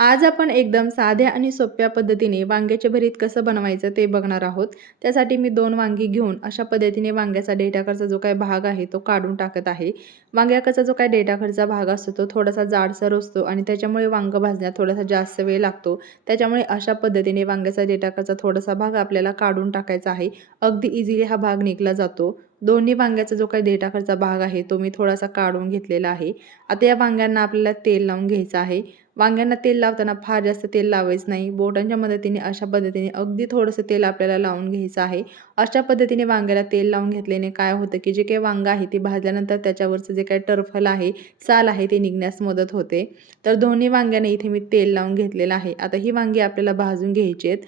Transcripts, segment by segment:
आज आपण एकदम साध्या आणि सोप्या पद्धतीने वांग्याचे भरीत कसं बनवायचं ते बघणार आहोत. त्यासाठी मी दोन वांगी घेऊन अशा पद्धतीने वांग्याचा डेटाकरचा जो काय भाग आहे तो काढून टाकत आहे. वांग्याकरचा जो काय डेटाकरचा भाग असतो तो थोडासा जाडसर असतो आणि त्याच्यामुळे वांग भाजण्यात थोडासा जास्त वेळ लागतो. त्याच्यामुळे अशा पद्धतीने वांग्याचा डेटाकरचा थोडासा भाग आपल्याला काढून टाकायचा आहे. अगदी इझिली हा भाग निघला जातो. दोन्ही वांग्याचा जो काही डेटाकडचा भाग आहे तो मी थोडासा काढून घेतलेला आहे. आता या वांग्यांना आपल्याला तेल लावून घ्यायचं आहे. वांग्यांना तेल लावताना फार जास्त तेल लावायचं नाही. बोटांच्या मदतीने अशा पद्धतीने अगदी थोडंसं तेल आपल्याला लावून घ्यायचं आहे. अशा पद्धतीने वांग्याला तेल लावून घेतल्याने काय होतं की जे काही वांगं आहे ते भाजल्यानंतर त्याच्यावरचं जे काही टरफल आहे साल आहे ते निघण्यास मदत होते. तर दोन्ही वांग्याने इथे मी तेल लावून घेतलेलं आहे. आता ही वांगी आपल्याला भाजून घ्यायची आहेत.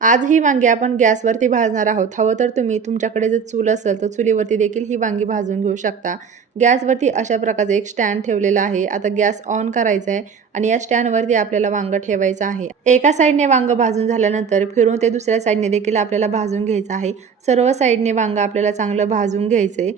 आज ही वांगी आपण गॅसवरती भाजणार आहोत. हवं तर तुम्ही तुमच्याकडे जर चूल असेल तर चुलीवरती देखील ही वांगी भाजून घेऊ शकता. गॅसवरती अशा प्रकारचं एक स्टँड ठेवलेला आहे. आता गॅस ऑन करायचा आहे आणि या स्टँडवरती आपल्याला वांगं ठेवायचं आहे. एका साईडने वांगं भाजून झाल्यानंतर फिरून ते दुसऱ्या साईडने देखील आपल्याला भाजून घ्यायचं आहे. सर्व साईडने वांगं आपल्याला चांगलं भाजून घ्यायचं आहे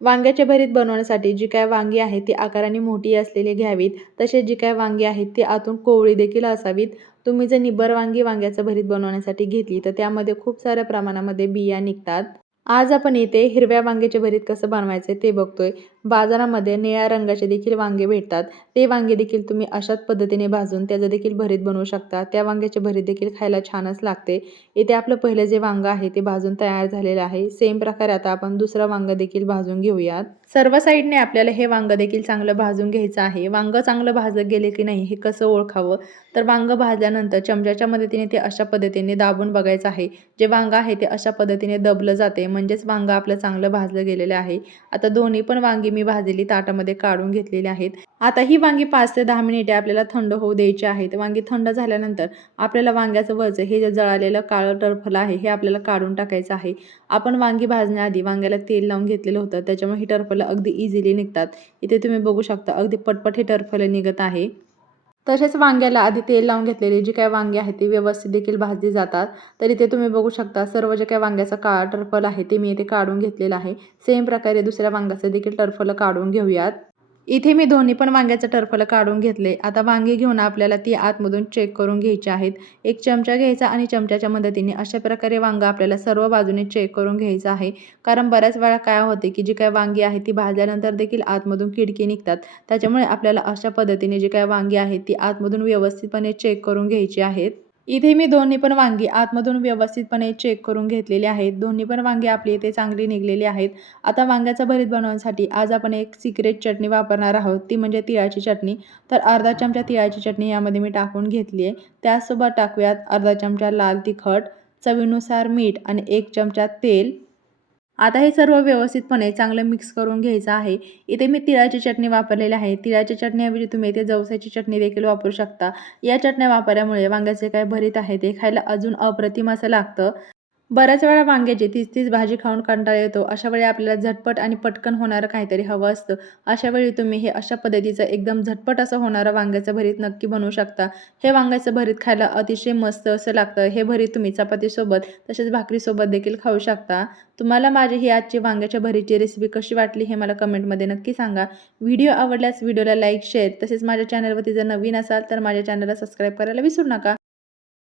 वांग्याचे भरीत बनवण्यासाठी जी काय वांगी आहेत ती आकाराने मोठी असलेली घ्यावीत. तसेच जी काय वांगी आहेत ती आतून कोवळी देखील असावीत. तुम्ही जर निब्बर वांगी वांग्याचं भरीत बनवण्यासाठी घेतली तर त्यामध्ये खूप साऱ्या प्रमाणामध्ये बिया निघतात. आज आपण इथे हिरव्या वांग्याचे भरीत कसं बनवायचे ते बघतोय. बाजारामध्ये निळ्या रंगाचे देखील वांगे भेटतात. ते वांगे देखील तुम्ही अशाच पद्धतीने भाजून त्याचं देखील भरीत बनवू शकता. त्या वांग्याचे भरीत देखील खायला छानच लागते. इथे आपलं पहिलं जे वांगं आहे ते भाजून तयार झालेलं आहे. सेम प्रकारे आता आपण दुसरं वांगं देखील भाजून घेऊयात. सर्व साईडने आपल्याला हे वांगं देखील चांगलं भाजून घ्यायचं आहे. वांगं चांगलं भाजत गेले की नाही हे कसं ओळखावं? तर वांगं भाजल्यानंतर चमच्याच्या मदतीने ते अशा पद्धतीने दाबून बघायचं आहे. जे वांगं आहे ते अशा पद्धतीने दबलं जाते. म्हणजेच वांगं आपलं चांगलं भाजलं गेलेलं आहे. आता दोन्ही पण वांगी मी भाजलेली ताटामध्ये काढून घेतलेली आहेत. आता ही वांगी पाच ते दहा मिनिटे आपल्याला थंड होऊ द्यायची आहेत वांगी थंड झाल्यानंतर आपल्याला वांग्याचं वरचं हे जे जळालेलं काळं टरफलं आहे हे आपल्याला काढून टाकायचं आहे. आपण वांगी भाजण्याआधी वांग्याला तेल लावून घेतलेलं होतं. त्याच्यामुळे ही टरफलं अगदी इझिली निघतात. इथे तुम्ही बघू शकता अगदी पटपट हे टरफलं निघत आहे. तसेच वांग्याला आधी तेल लावून घेतलेली जी काय वांगी आहेत ती व्यवस्थित देखील भाजली जातात. तर इथे तुम्ही बघू शकता सर्व जे काय वांग्याचा काळा टर्फल आहे ते मी इथे काढून घेतलेलं आहे. सेम प्रकारे दुसऱ्या वांग्याचं देखील टर्फल काढून घेऊयात. इथे मी दोन्ही पण वांग्याचं टर्फलं काढून घेतले. आता वांगी घेऊन आपल्याला ती आतमधून चेक करून घ्यायची आहेत. एक चमचा घ्यायचा आणि चमच्याच्या मदतीने अशा प्रकारे वांगं आपल्याला सर्व बाजूने चेक करून घ्यायचं आहे. कारण बऱ्याच वेळा काय होते की जी काय वांगी आहे ती भाजल्यानंतर देखील आतमधून किडकी निघतात. त्याच्यामुळे आपल्याला अशा पद्धतीने जी काय वांगी आहे ती आतमधून व्यवस्थितपणे चेक करून घ्यायची आहेत. इथे मी दोन्ही पण वांगी आतमधून व्यवस्थितपणे चेक करून घेतलेली आहेत. दोन्ही पण वांगी आपली इथे चांगली निघलेली आहेत. आता वांग्याचा भरीत बनवण्यासाठी आज आपण एक सिक्रेट चटणी वापरणार आहोत. ती म्हणजे तिळाची चटणी. तर अर्धा चमचा तिळाची चटणी यामध्ये मी टाकून घेतली आहे. त्यासोबत टाकूयात अर्धा चमचा लाल तिखट चवीनुसार मीठ आणि एक चमचा तेल. आता हे सर्व व्यवस्थितपणे चांगलं मिक्स करून घ्यायचं आहे. इथे मी तिळाची चटणी वापरलेली आहे. तिळाची चटणीऐवजी तुम्ही इथे जवसाची चटणी देखील वापरू शकता. या चटण्या वापरल्यामुळे वांग्याचे काय भरीत आहे ते खायला अजून अप्रतिम असं लागतं. बऱ्याच वेळा वांग्याची तीच तीच भाजी खाऊन कंटाळा येतो अशा वेळी आपल्याला झटपट आणि पटकन होणारं काहीतरी हवं असतं. अशा वेळी तुम्ही हे अशा पद्धतीचं एकदम झटपट असं होणारं वांग्याचं भरीत नक्की बनवू शकता. हे वांग्याचं भरीत खायला अतिशय मस्त असं लागतं. हे भरीत तुम्ही चपातीसोबत तसेच भाकरीसोबत देखील खाऊ शकता. तुम्हाला माझी ही आजची वांग्याच्या भरीची रेसिपी कशी वाटली हे मला कमेंटमध्ये नक्की सांगा. व्हिडिओ आवडल्यास व्हिडिओला लाईक शेअर तसेच माझ्या चॅनलवरती जर नवीन असाल तर माझ्या चॅनलला सबस्क्राईब करायला विसरू नका.